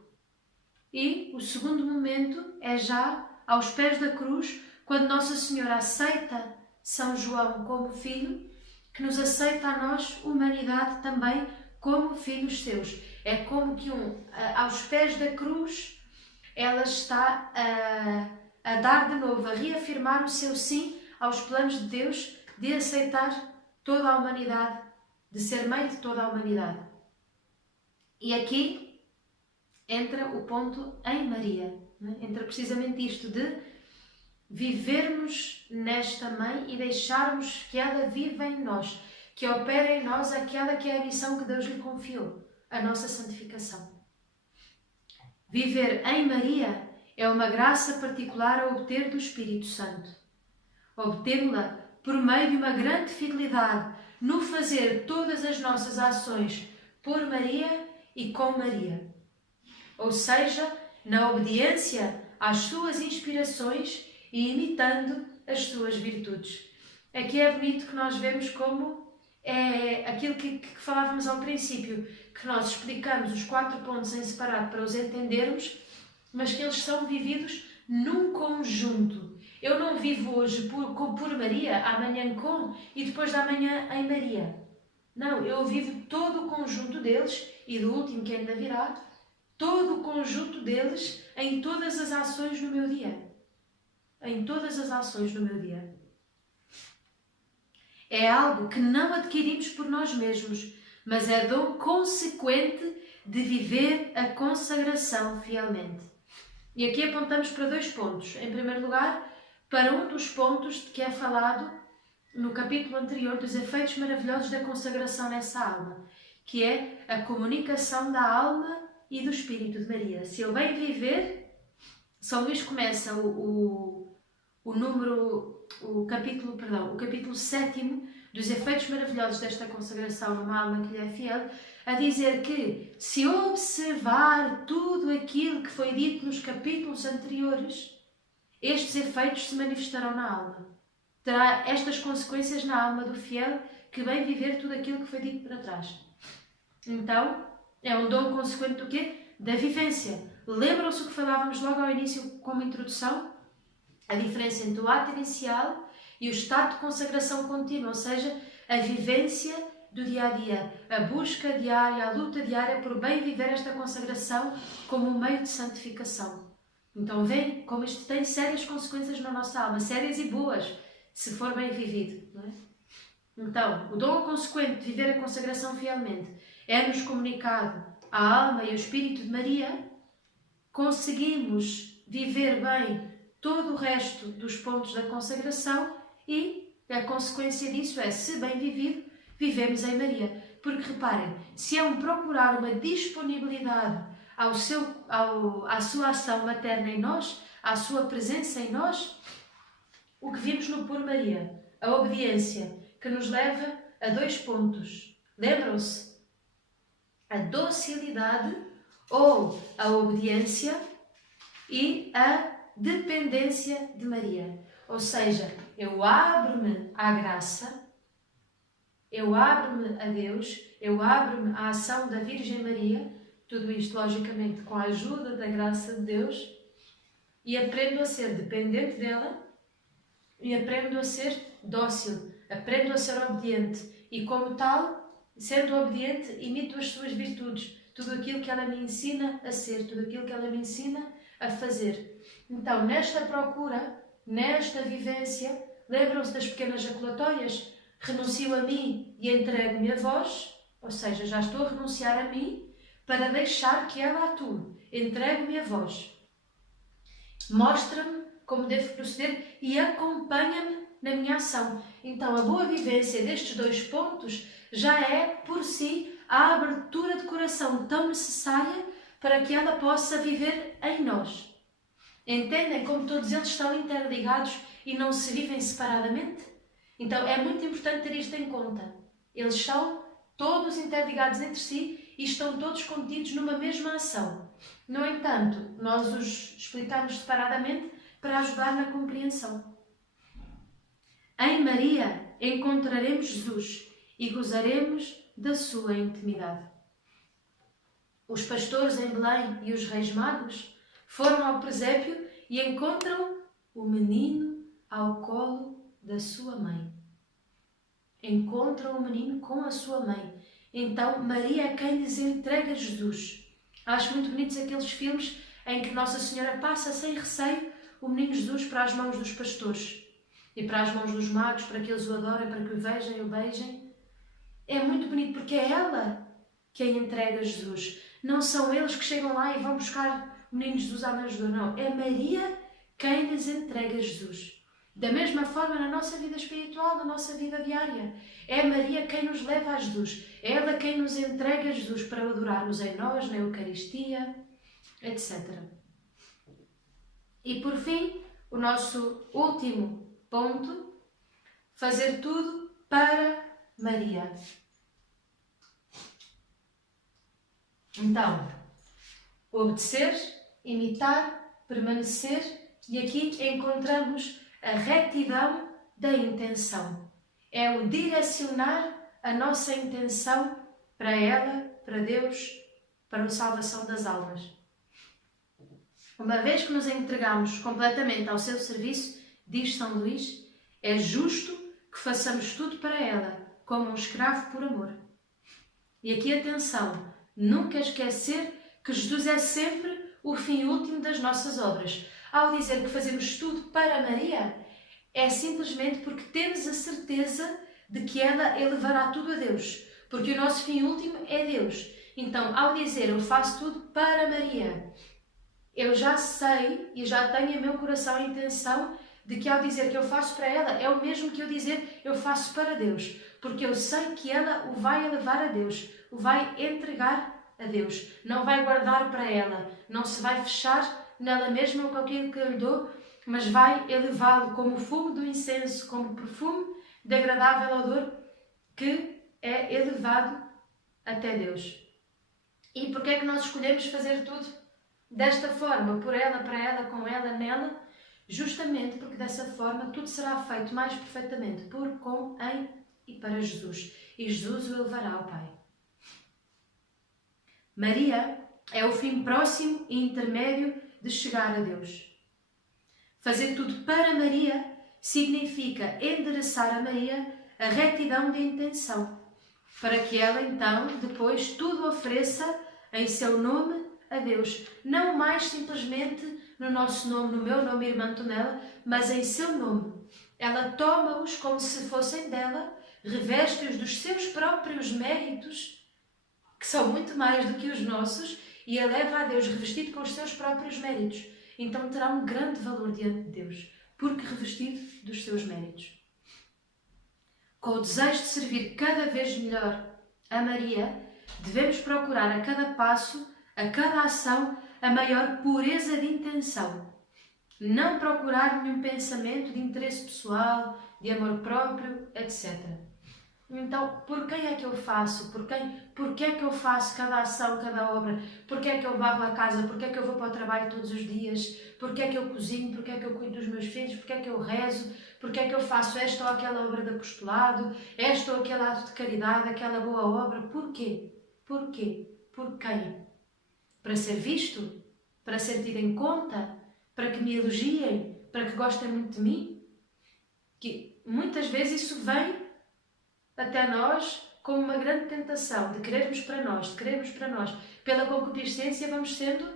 E o segundo momento é já aos pés da cruz, quando Nossa Senhora aceita São João como filho, que nos aceita a nós, humanidade, também como filhos seus. É como que aos pés da cruz, ela está a dar de novo, a reafirmar o seu sim aos planos de Deus de aceitar toda a humanidade, de ser mãe de toda a humanidade. E aqui entra o ponto em Maria, entra precisamente isto de vivermos nesta mãe e deixarmos que ela viva em nós, que opera em nós aquela que é a missão que Deus lhe confiou, a nossa santificação. Viver em Maria é uma graça particular a obter do Espírito Santo. Obtê-la por meio de uma grande fidelidade no fazer todas as nossas ações por Maria e com Maria. Ou seja, na obediência às suas inspirações e imitando as suas virtudes. Aqui é bonito que nós vemos como é aquilo que falávamos ao princípio, que nós explicamos os 4 pontos em separado para os entendermos, mas que eles são vividos num conjunto. Eu não vivo hoje por Maria, amanhã com e depois da manhã em Maria. Não, eu vivo todo o conjunto deles, e do último que ainda virá, todo o conjunto deles em todas as ações no meu dia. Em todas as ações no meu dia. É algo que não adquirimos por nós mesmos, mas é dom consequente de viver a consagração fielmente. E aqui apontamos para 2 pontos. Em primeiro lugar, para um dos pontos de que é falado no capítulo anterior dos efeitos maravilhosos da consagração nessa alma, que é a comunicação da alma e do Espírito de Maria. Se eu bem viver, São Luís começa o capítulo 7 dos efeitos maravilhosos desta consagração numa alma que lhe é fiel, a dizer que se observar tudo aquilo que foi dito nos capítulos anteriores, estes efeitos se manifestarão na alma. Terá estas consequências na alma do fiel que bem viver tudo aquilo que foi dito para trás. Então, é um dom consequente do quê? Da vivência. Lembram-se o que falávamos logo ao início como introdução? A diferença entre o ato inicial e o estado de consagração contínua, ou seja, a vivência do dia-a-dia, a busca diária, a luta diária por bem viver esta consagração como um meio de santificação. Então veem como isto tem sérias consequências na nossa alma, sérias e boas, se for bem vivido. Não é? Então, o dom consequente de viver a consagração fielmente é-nos comunicado à alma e ao Espírito de Maria, conseguimos viver bem todo o resto dos pontos da consagração e a consequência disso é, se bem vivido, vivemos em Maria. Porque reparem, se é um procurar uma disponibilidade à sua ação materna em nós, à sua presença em nós, o que vimos no Por Maria, a obediência, que nos leva a 2 pontos. Lembram-se? A docilidade ou a obediência e a dependência de Maria. Ou seja, eu abro-me à graça, eu abro-me a Deus, eu abro-me à ação da Virgem Maria, tudo isto logicamente com a ajuda da graça de Deus, e aprendo a ser dependente dela e aprendo a ser dócil, aprendo a ser obediente e como tal, sendo obediente, imito as suas virtudes, tudo aquilo que ela me ensina a ser, tudo aquilo que ela me ensina a fazer. Então, nesta procura, nesta vivência, lembram-se das pequenas jaculatórias? Renuncio a mim e entrego-me a vós, ou seja, já estou a renunciar a mim para deixar que ela atue. Entrego-me a vós. Mostra-me como devo proceder e acompanha-me na minha ação. Então, a boa vivência destes 2 pontos já é, por si, a abertura de coração tão necessária para que ela possa viver em nós. Entendem como todos eles estão interligados e não se vivem separadamente? Então é muito importante ter isto em conta. Eles são todos interligados entre si e estão todos contidos numa mesma ação. No entanto, nós os explicamos separadamente para ajudar na compreensão. Em Maria encontraremos Jesus e gozaremos da sua intimidade. Os pastores em Belém e os reis magos foram ao presépio e encontram o menino ao colo da sua mãe. Encontram o menino com a sua mãe. Então Maria é quem lhes entrega Jesus. Acho muito bonitos aqueles filmes em que Nossa Senhora passa sem receio o menino Jesus para as mãos dos pastores e para as mãos dos magos, para que eles o adorem, para que o vejam e o beijem. É muito bonito porque é ela quem entrega Jesus. Não são eles que chegam lá e vão buscar o menino Jesus à manjedoura. Não, é Maria quem lhes entrega Jesus. Da mesma forma na nossa vida espiritual, na nossa vida diária. É Maria quem nos leva a Jesus. É ela quem nos entrega Jesus para adorarmos em nós, na Eucaristia, etc. E por fim, o nosso último ponto, fazer tudo para Maria. Então, obedecer, imitar, permanecer, e aqui encontramos a retidão da intenção. É o direcionar a nossa intenção para ela, para Deus, para a salvação das almas. Uma vez que nos entregamos completamente ao seu serviço, diz São Luís, é justo que façamos tudo para ela, como um escravo por amor. E aqui atenção, nunca esquecer que Jesus é sempre o fim último das nossas obras. Ao dizer que fazemos tudo para Maria, é simplesmente porque temos a certeza de que ela elevará tudo a Deus. Porque o nosso fim último é Deus. Então, ao dizer eu faço tudo para Maria, eu já sei e já tenho em meu coração a intenção de que ao dizer que eu faço para ela, é o mesmo que eu dizer eu faço para Deus. Porque eu sei que ela o vai elevar a Deus, o vai entregar a Deus. Não vai guardar para ela, não se vai fechar nela mesma com aquilo que eu lhe dou, mas vai elevá-lo como o fumo do incenso, como perfume de agradável odor que é elevado até Deus. E porquê é que nós escolhemos fazer tudo desta forma, por ela, para ela, com ela, nela? Justamente porque dessa forma tudo será feito mais perfeitamente por, com, em e para Jesus. E Jesus o elevará ao Pai. Maria é o fim próximo e intermédio de chegar a Deus. Fazer tudo para Maria significa endereçar a Maria a retidão de intenção, para que ela então depois tudo ofereça em seu nome a Deus. Não mais simplesmente no nosso nome, no meu nome, Irmã Antonella, mas em seu nome. Ela toma-os como se fossem dela, reveste-os dos seus próprios méritos, que são muito mais do que os nossos, e eleva a Deus revestido com os seus próprios méritos. Então terá um grande valor diante de Deus, porque revestido dos seus méritos. Com o desejo de servir cada vez melhor a Maria, devemos procurar a cada passo, a cada ação, a maior pureza de intenção. Não procurar nenhum pensamento de interesse pessoal, de amor próprio, etc. Então, por quem é que eu faço? Porquê é que eu faço cada ação, cada obra? Porquê é que eu varro a casa? Porquê é que eu vou para o trabalho todos os dias? Porquê é que eu cozinho? Porquê é que eu cuido dos meus filhos? Porquê é que eu rezo? Porquê é que eu faço esta ou aquela obra de apostolado? Esta ou aquele ato de caridade? Aquela boa obra? Porquê? Porquê? Por quem? Para ser visto? Para ser tido em conta? Para que me elogiem? Para que gostem muito de mim? Que muitas vezes isso vem até nós como uma grande tentação de querermos para nós, Pela concupiscência vamos sendo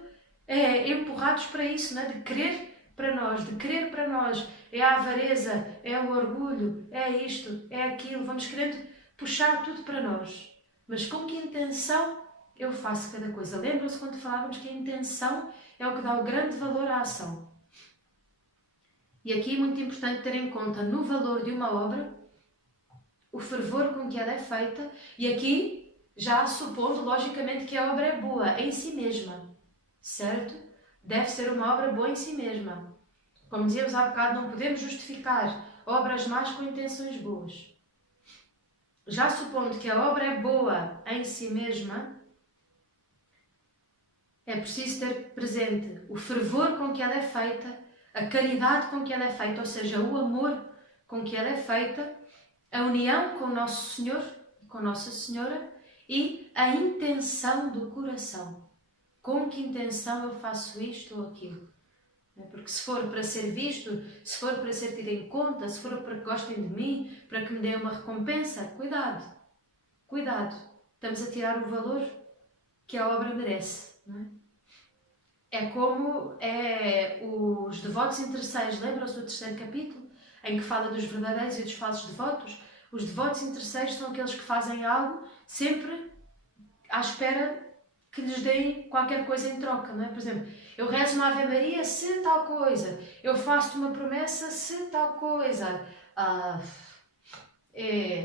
empurrados para isso, não é? De querer para nós. É a avareza, é o orgulho, é isto, é aquilo. Vamos querendo puxar tudo para nós. Mas com que intenção eu faço cada coisa? Lembram-se quando falávamos que a intenção é o que dá o grande valor à ação. E aqui é muito importante ter em conta no valor de uma obra o fervor com que ela é feita, e aqui já supondo logicamente que a obra é boa em si mesma, certo? Deve ser uma obra boa em si mesma. Como dizíamos há bocado, não podemos justificar obras más com intenções boas. Já supondo que a obra é boa em si mesma, é preciso ter presente o fervor com que ela é feita, a caridade com que ela é feita, ou seja, o amor com que ela é feita, a união com o Nosso Senhor e com Nossa Senhora e a intenção do coração. Com que intenção eu faço isto ou aquilo? Porque se for para ser visto, se for para ser tido em conta, se for para que gostem de mim, para que me deem uma recompensa, cuidado, cuidado. Estamos a tirar o valor que a obra merece. Não é? É como os devotos interesseiros, lembram-se do 3º capítulo, em que fala dos verdadeiros e dos falsos devotos? Os devotos interesseiros são aqueles que fazem algo sempre à espera que lhes deem qualquer coisa em troca, não é? Por exemplo, eu rezo uma Ave Maria se tal coisa, eu faço-te uma promessa se tal coisa,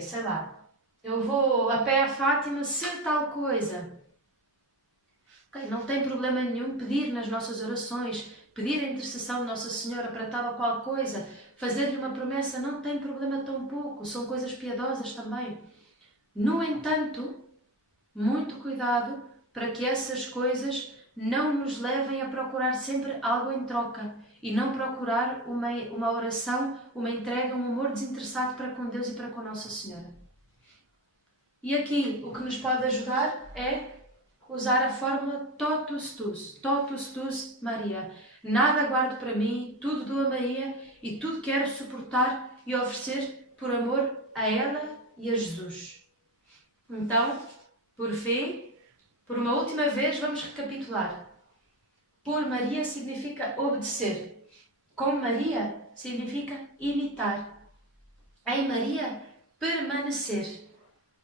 sei lá, eu vou a pé a Fátima se tal coisa. Okay, não tem problema nenhum pedir nas nossas orações, pedir a intercessão de Nossa Senhora para tal ou qual coisa, fazer-lhe uma promessa, não tem problema tão pouco, são coisas piedosas também. No entanto, muito cuidado para que essas coisas não nos levem a procurar sempre algo em troca e não procurar uma oração, uma entrega, um amor desinteressado para com Deus e para com Nossa Senhora. E aqui o que nos pode ajudar é usar a fórmula totus tus Maria. Nada guardo para mim, tudo dou a Maria e tudo quero suportar e oferecer por amor a ela e a Jesus. Então, por fim, por uma última vez, vamos recapitular. Por Maria significa obedecer. Com Maria significa imitar. Em Maria, permanecer.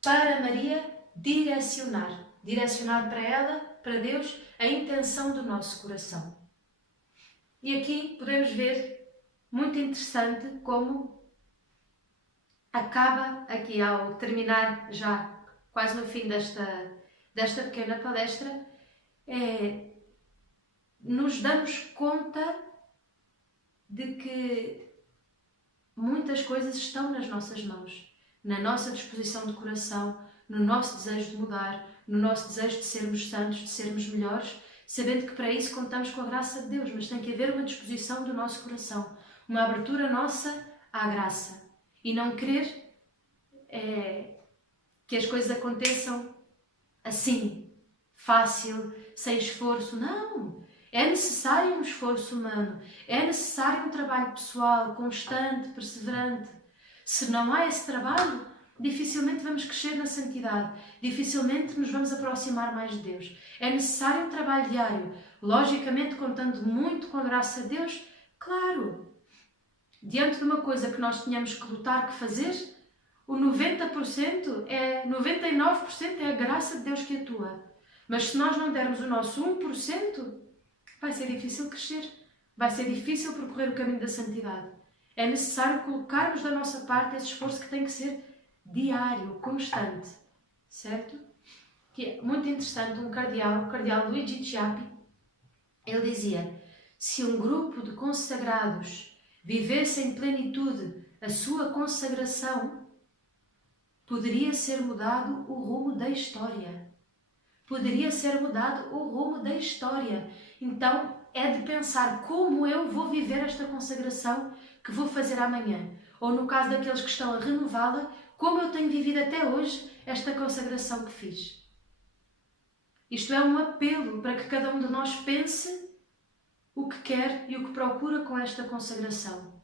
Para Maria, direcionar. Direcionar para ela, para Deus, a intenção do nosso coração. E aqui podemos ver, muito interessante, como acaba, aqui ao terminar já quase no fim desta pequena palestra, nos damos conta de que muitas coisas estão nas nossas mãos, na nossa disposição de coração, no nosso desejo de mudar, no nosso desejo de sermos santos, de sermos melhores, sabendo que para isso contamos com a graça de Deus, mas tem que haver uma disposição do nosso coração, uma abertura nossa à graça e não querer que as coisas aconteçam assim, fácil, sem esforço. Não! É necessário um esforço humano, é necessário um trabalho pessoal, constante, perseverante. Se não há esse trabalho, dificilmente vamos crescer na santidade, dificilmente nos vamos aproximar mais de Deus. É necessário um trabalho diário, logicamente contando muito com a graça de Deus, claro. Diante de uma coisa que nós tenhamos que lutar, que fazer, o 99% é a graça de Deus que atua. Mas se nós não dermos o nosso 1%, vai ser difícil crescer, vai ser difícil percorrer o caminho da santidade. É necessário colocarmos da nossa parte esse esforço que tem que ser diário, constante, certo? Que é muito interessante, o cardeal Luigi Chiappi, ele dizia: se um grupo de consagrados vivesse em plenitude a sua consagração, poderia ser mudado o rumo da história. Poderia ser mudado o rumo da história. Então, é de pensar como eu vou viver esta consagração que vou fazer amanhã. Ou no caso daqueles que estão a renová-la, como eu tenho vivido até hoje esta consagração que fiz. Isto é um apelo para que cada um de nós pense o que quer e o que procura com esta consagração.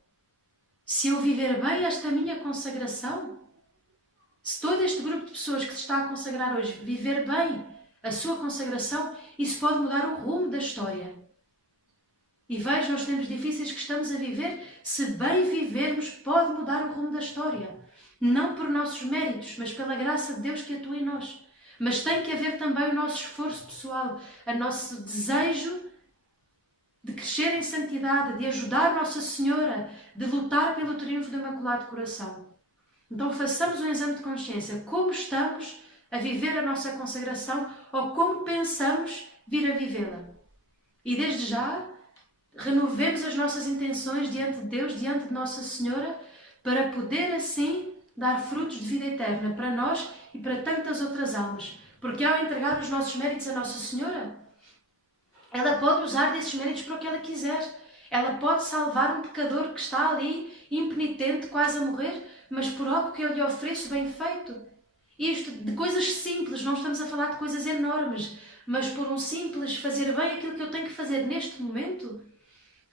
Se eu viver bem esta minha consagração, se todo este grupo de pessoas que se está a consagrar hoje viver bem a sua consagração, isso pode mudar o rumo da história. E vejam os tempos difíceis que estamos a viver, se bem vivermos, pode mudar o rumo da história. Não por nossos méritos, mas pela graça de Deus que atua em nós. Mas tem que haver também o nosso esforço pessoal, o nosso desejo de crescer em santidade, de ajudar Nossa Senhora, de lutar pelo triunfo do Imaculado Coração. Então façamos um exame de consciência. Como estamos a viver a nossa consagração ou como pensamos vir a vivê-la? E desde já, renovemos as nossas intenções diante de Deus, diante de Nossa Senhora, para poder assim dar frutos de vida eterna para nós e para tantas outras almas. Porque ao entregar os nossos méritos a Nossa Senhora, ela pode usar desses méritos para o que ela quiser. Ela pode salvar um pecador que está ali, impenitente, quase a morrer, mas por algo que eu lhe ofereço bem feito. Isto de coisas simples, não estamos a falar de coisas enormes, mas por um simples fazer bem aquilo que eu tenho que fazer neste momento.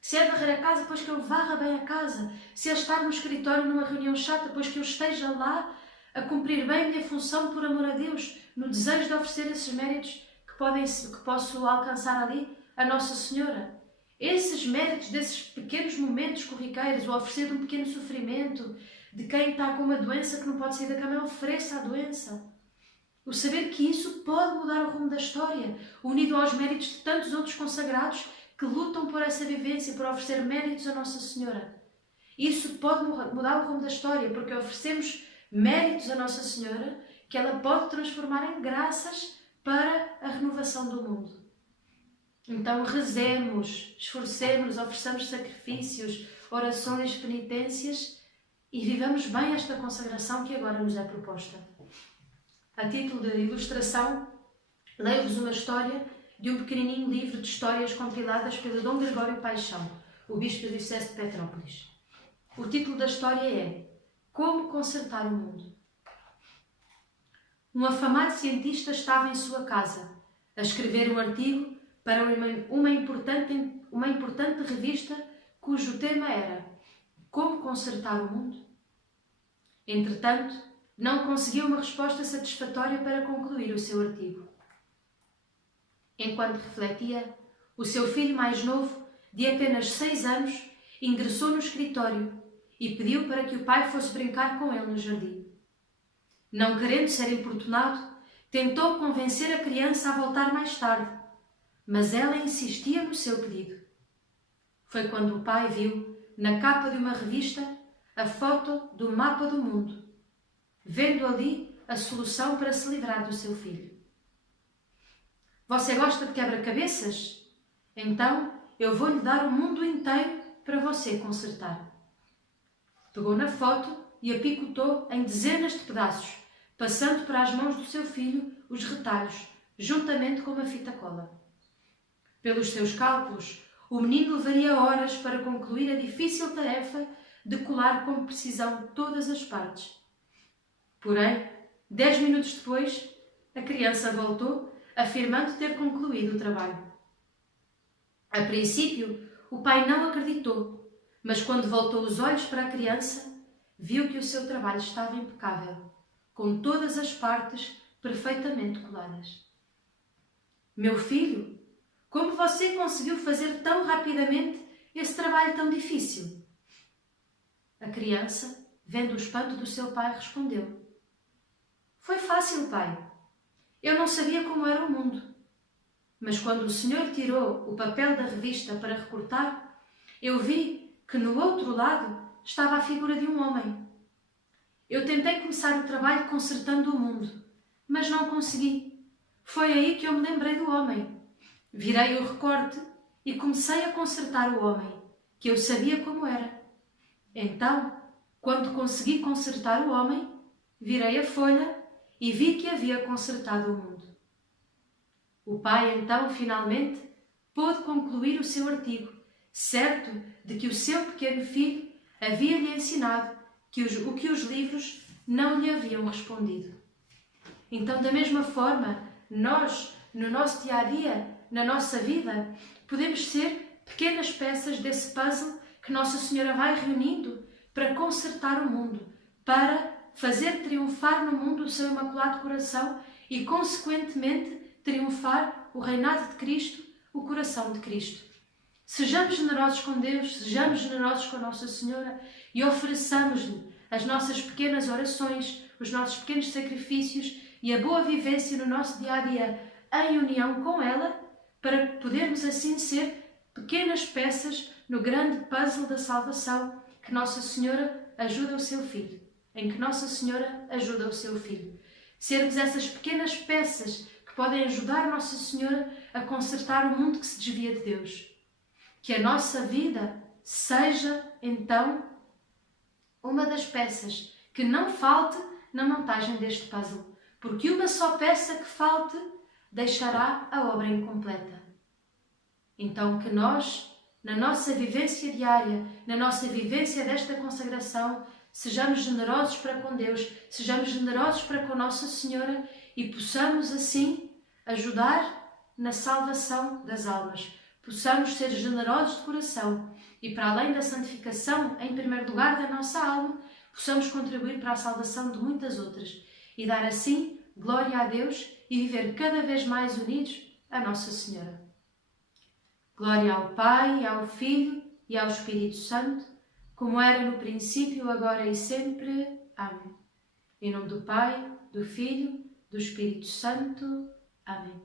Se é varrer a casa, pois que eu varra bem a casa. Se é estar no escritório numa reunião chata, pois que eu esteja lá a cumprir bem a minha função por amor a Deus, no desejo de oferecer esses méritos que posso alcançar ali a Nossa Senhora. Esses méritos desses pequenos momentos corriqueiros, o oferecer de um pequeno sofrimento, de quem está com uma doença que não pode sair da cama, ofereça a doença. O saber que isso pode mudar o rumo da história, unido aos méritos de tantos outros consagrados que lutam por essa vivência, por oferecer méritos a Nossa Senhora. Isso pode mudar o rumo da história, porque oferecemos méritos a Nossa Senhora que ela pode transformar em graças para a renovação do mundo. Então rezemos, esforcemos, ofereçamos sacrifícios, orações, penitências e vivamos bem esta consagração que agora nos é proposta. A título de ilustração, leio-vos uma história de um pequenininho livro de histórias compiladas pelo Dom Gregório Paixão. o bispo da Diocese de Petrópolis. O título da história é Como Consertar o Mundo. Um afamado cientista estava em sua casa a escrever um artigo para uma importante revista cujo tema era Como Consertar o Mundo. Entretanto, não conseguiu uma resposta satisfatória para concluir o seu artigo. Enquanto refletia, o seu filho mais novo, de apenas 6 anos, ingressou no escritório e pediu para que o pai fosse brincar com ele no jardim. Não querendo ser importunado, tentou convencer a criança a voltar mais tarde, mas ela insistia no seu pedido. Foi quando o pai viu, na capa de uma revista, a foto do mapa do mundo, vendo ali a solução para se livrar do seu filho. Você gosta de quebra-cabeças? Então eu vou-lhe dar o mundo inteiro para você consertar. Pegou na foto e a picotou em dezenas de pedaços, passando para as mãos do seu filho os retalhos, juntamente com uma fita cola. Pelos seus cálculos, o menino levaria horas para concluir a difícil tarefa de colar com precisão todas as partes. Porém, 10 minutos depois, a criança voltou, afirmando ter concluído o trabalho. A princípio, o pai não acreditou, mas quando voltou os olhos para a criança, viu que o seu trabalho estava impecável, com todas as partes perfeitamente coladas. Meu filho, como você conseguiu fazer tão rapidamente esse trabalho tão difícil? A criança, vendo o espanto do seu pai, respondeu: Foi fácil, pai. Eu não sabia como era o mundo. Mas quando o senhor tirou o papel da revista para recortar, eu vi que no outro lado estava a figura de um homem. Eu tentei começar o trabalho consertando o mundo, mas não consegui. Foi aí que eu me lembrei do homem. Virei o recorte e comecei a consertar o homem, que eu sabia como era. Então, quando consegui consertar o homem, virei a folha e vi que havia consertado o mundo. O pai, então, finalmente, pôde concluir o seu artigo, certo de que o seu pequeno filho havia-lhe ensinado o que os livros não lhe haviam respondido. Então, da mesma forma, nós, no nosso dia-a-dia, na nossa vida, podemos ser pequenas peças desse puzzle que Nossa Senhora vai reunindo para consertar o mundo, para fazer triunfar no mundo o seu Imaculado Coração e, consequentemente, triunfar o reinado de Cristo, o coração de Cristo. Sejamos generosos com Deus, sejamos generosos com Nossa Senhora e ofereçamos-lhe as nossas pequenas orações, os nossos pequenos sacrifícios e a boa vivência no nosso dia-a-dia em união com ela, para podermos assim ser pequenas peças no grande puzzle da salvação que Nossa Senhora ajuda o seu filho, em que Nossa Senhora ajuda o seu filho. Sermos essas pequenas peças que podem ajudar Nossa Senhora a consertar o mundo que se desvia de Deus. Que a nossa vida seja, então, uma das peças que não falte na montagem deste puzzle, porque uma só peça que falte deixará a obra incompleta. Então, que nós, na nossa vivência diária, na nossa vivência desta consagração, sejamos generosos para com Deus, sejamos generosos para com Nossa Senhora e possamos, assim, ajudar na salvação das almas. Possamos ser generosos de coração e, para além da santificação, em primeiro lugar, da nossa alma, possamos contribuir para a salvação de muitas outras e dar, assim, glória a Deus e viver cada vez mais unidos a Nossa Senhora. Glória ao Pai, ao Filho e ao Espírito Santo, como era no princípio, agora e sempre. Amém. Em nome do Pai, do Filho, do Espírito Santo. Amém.